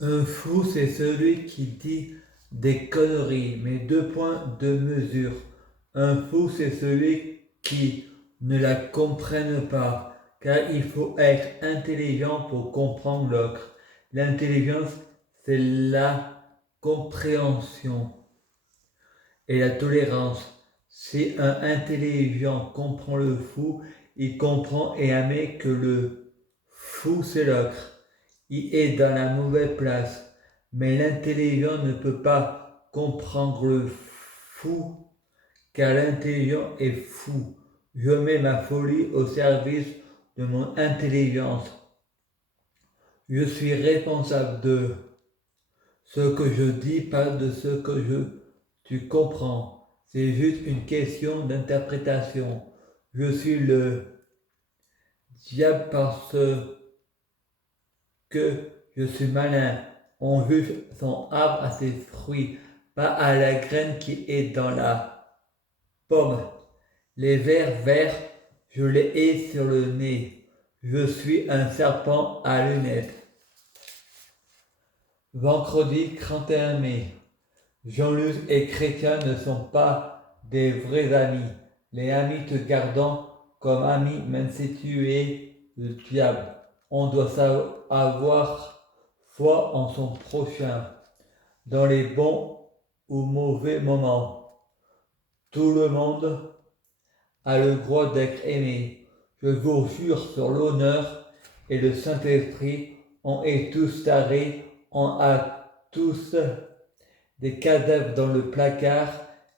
Un fou, c'est celui qui dit des conneries, mais deux points de mesure. Un fou, c'est celui qui ne la comprenne pas, car il faut être intelligent pour comprendre l'autre. L'intelligence, c'est la compréhension et la tolérance. Si un intelligent comprend le fou, il comprend et admet que le fou, c'est l'autre. Il est dans la mauvaise place. Mais l'intelligent ne peut pas comprendre le fou, car l'intelligent est fou. Je mets ma folie au service de mon intelligence. Je suis responsable de ce que je dis, pas de ce que tu comprends. C'est juste une question d'interprétation. Je suis le diable parce que je suis malin. On juge son arbre à ses fruits, pas à la graine qui est dans la pomme. Les vers verts, je les ai sur le nez. Je suis un serpent à lunettes. Vendredi 31 mai. Jean-Luc et Chrétien ne sont pas des vrais amis. Les amis te gardant comme ami, même si tu es le diable. On doit avoir foi en son prochain, dans les bons ou mauvais moments. Tout le monde a le droit d'être aimé. Je vous jure sur l'honneur et le Saint-Esprit, on est tous tarés, on a tous des cadavres dans le placard,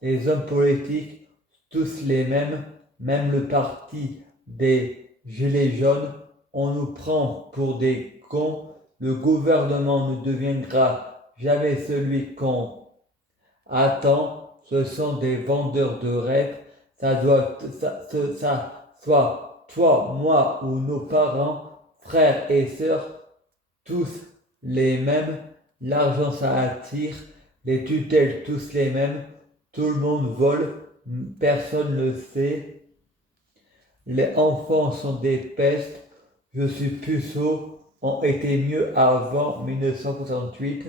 les hommes politiques, tous les mêmes, même le parti des Gilets jaunes, on nous prend pour des cons, le gouvernement ne deviendra jamais celui qu'on attend, ce sont des vendeurs de rêves, ça soit toi, moi ou nos parents, frères et sœurs, tous les mêmes, l'argent ça attire, les tutelles tous les mêmes, tout le monde vole, personne ne le sait, les enfants sont des pestes, je suis puceau, ont été mieux avant 1968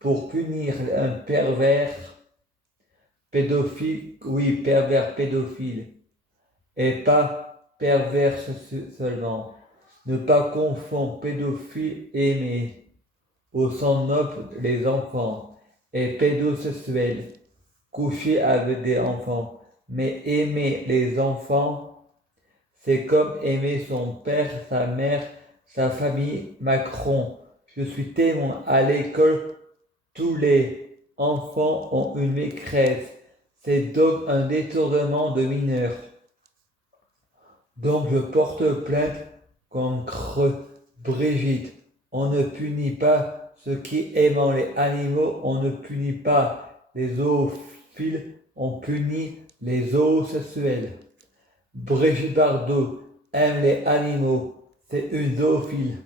pour punir un pervers pédophile, oui, pervers pédophile, et pas perverse seulement. Ne pas confondre pédophile aimé au sens noble les enfants, et pédosexuel, coucher avec des enfants. Mais aimer les enfants, c'est comme aimer son père, sa mère, sa famille. Macron, je suis témoin à l'école, tous les enfants ont une maîtresse. C'est donc un détournement de mineurs. Donc je porte plainte contre Brigitte. On ne punit pas ceux qui aiment les animaux, on ne punit pas les zoophiles, on punit les zoosexuels. Brigitte Bardot aime les animaux, c'est une zoophile,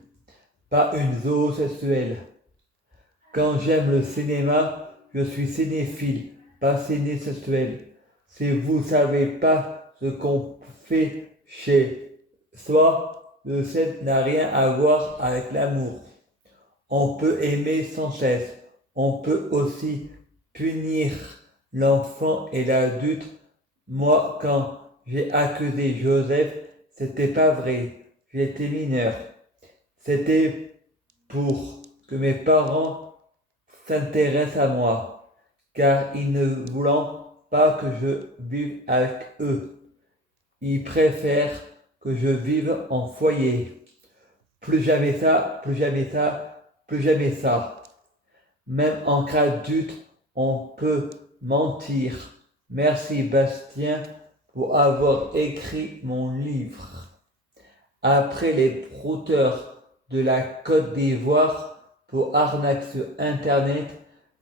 pas une zoosexuelle. Quand j'aime le cinéma, je suis cinéphile, pas cinésexuel. Si vous ne savez pas ce qu'on fait chez soi, le sexe n'a rien à voir avec l'amour. On peut aimer sans cesse. On peut aussi punir l'enfant et l'adulte. Moi, quand j'ai accusé Joseph, c'était pas vrai. J'étais mineur. C'était pour que mes parents s'intéressent à moi, car ils ne voulant pas que je vive avec eux. Ils préfèrent que je vive en foyer. Plus jamais ça, plus jamais ça, plus jamais ça. Même en cas d'adulte, on peut mentir. Merci Bastien pour avoir écrit mon livre. Après les brouteurs de la Côte d'Ivoire pour arnaque sur Internet,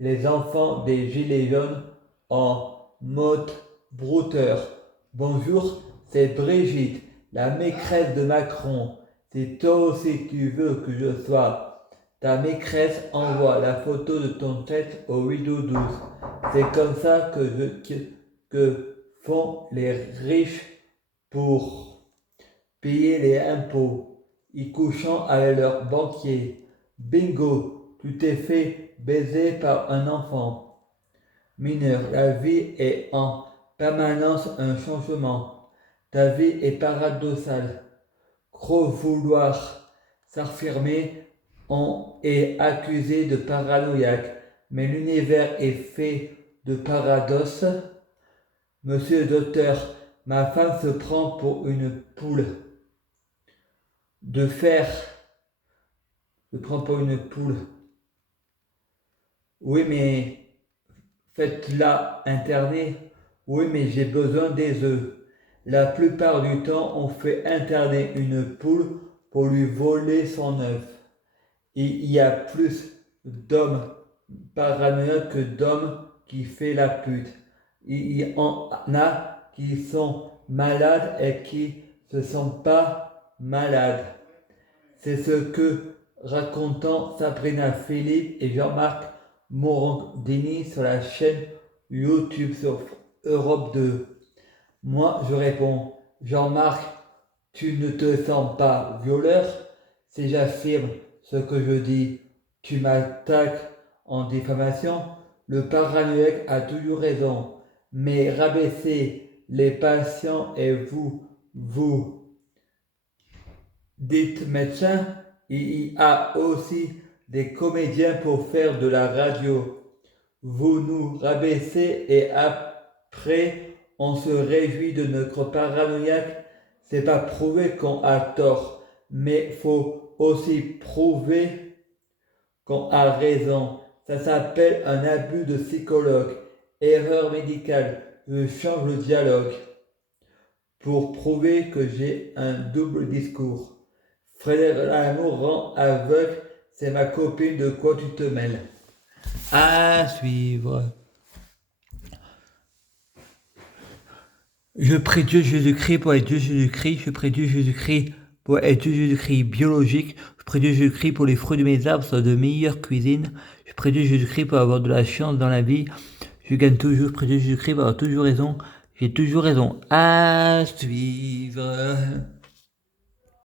les enfants des Gilets jaunes en mode brouteur. Bonjour, c'est Brigitte, la maîtresse de Macron. Si toi aussi tu veux que je sois ta maîtresse, envoie la photo de ton tête au 812. C'est comme ça que font les riches pour payer les impôts, y couchant avec leurs banquiers. Bingo, tu t'es fait baiser par un enfant. Mineur, la vie est en permanence un changement. Ta vie est paradoxale. Trop vouloir s'affirmer, on est accusé de paranoïaque. Mais l'univers est fait de paradoxes. Monsieur le docteur, ma femme se prend pour une poule de fer. Se prend pour une poule. Oui, mais faites-la interner. Oui, mais j'ai besoin des œufs. La plupart du temps, on fait interner une poule pour lui voler son œuf. Il y a plus d'hommes paranoïaques que d'hommes qui fait la pute. Il y en a qui sont malades et qui ne sont pas malades. C'est ce que racontent Sabrina Philippe et Jean-Marc Morandini sur la chaîne YouTube sur Europe 2. Moi, je réponds, Jean-Marc, tu ne te sens pas violeur? Si j'affirme ce que je dis, tu m'attaques en diffamation? Le paranoïaque a toujours raison, mais rabaisser les patients et vous dites médecin, il y a aussi des comédiens pour faire de la radio. Vous nous rabaissez et après on se réjouit de notre paranoïaque. C'est pas prouvé qu'on a tort, mais faut aussi prouver qu'on a raison. Ça s'appelle un abus de psychologue, erreur médicale. Je change le dialogue pour prouver que j'ai un double discours. Frédéric Lamour rend aveugle, c'est ma copine, de quoi tu te mêles? À suivre. Je prie Dieu Jésus-Christ pour être Dieu Jésus-Christ. Je prie Dieu Jésus-Christ pour être Dieu Jésus-Christ biologique. Je prie Dieu Jésus-Christ pour les fruits de mes arbres soient de meilleure cuisine. Je prie Dieu Jésus-Christ pour avoir de la chance dans la vie. Je gagne toujours. Je prie Dieu Jésus-Christ pour avoir toujours raison. J'ai toujours raison. À suivre.